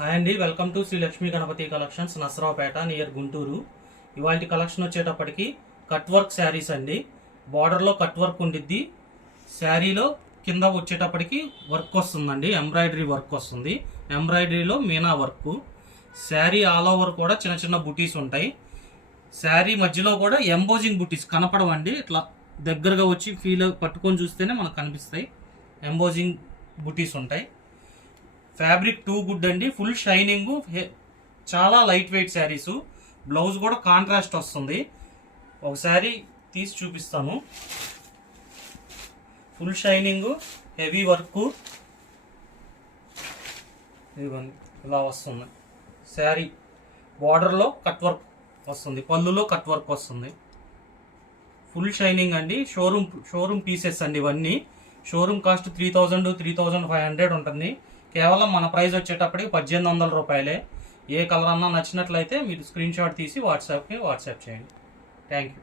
Hi అండి, welcome to Sri Lakshmi Ganapathi collections, Narasaraopet near Guntur. ఇవాళ collection వచ్చేటప్పటికి కట్ వర్క్ శారీస్ అండి. బార్డర్లో కట్ వర్క్ ఉండిద్ది. శారీలో కింద వచ్చేటప్పటికి వర్క్ వస్తుందండి, ఎంబ్రాయిడరీ వర్క్ వస్తుంది. ఎంబ్రాయిడరీలో Meena work. Sari all over కూడా చిన్న చిన్న బుటీస్ ఉంటాయి. శారీ మధ్యలో కూడా ఎంబోజింగ్ బుటీస్ కనపడవండి, ఇట్లా దగ్గరగా వచ్చి ఫీల్ పట్టుకొని చూస్తేనే మనకు కనిపిస్తాయి. ఎంబోజింగ్ బుటీస్ ఉంటాయి. ఫ్యాబ్రిక్ టూ గుడ్ అండి, ఫుల్ షైనింగ్, చాలా లైట్ వెయిట్ శారీస్. బ్లౌజ్ కూడా కాంట్రాస్ట్ వస్తుంది. ఒక శారీ తీసి చూపిస్తాను. ఫుల్ షైనింగ్, హెవీ వర్క్, ఇలా వస్తుంది. శారీ బార్డర్లో కట్ వర్క్ వస్తుంది, పళ్ళులో కట్ వర్క్ వస్తుంది. ఫుల్ షైనింగ్ అండి. షోరూమ్ పీసెస్ అండి ఇవన్నీ. షోరూమ్ కాస్ట్ 3000 3500 ఉంటుంది. కేవలం మన ప్రైస్ వచ్చేటప్పటికి 1800 రూపాయలే. ఏ కలర్ అన్నా నచ్చినట్లయితే మీరు స్క్రీన్ షాట్ తీసి వాట్సాప్ చేయండి. Thank you.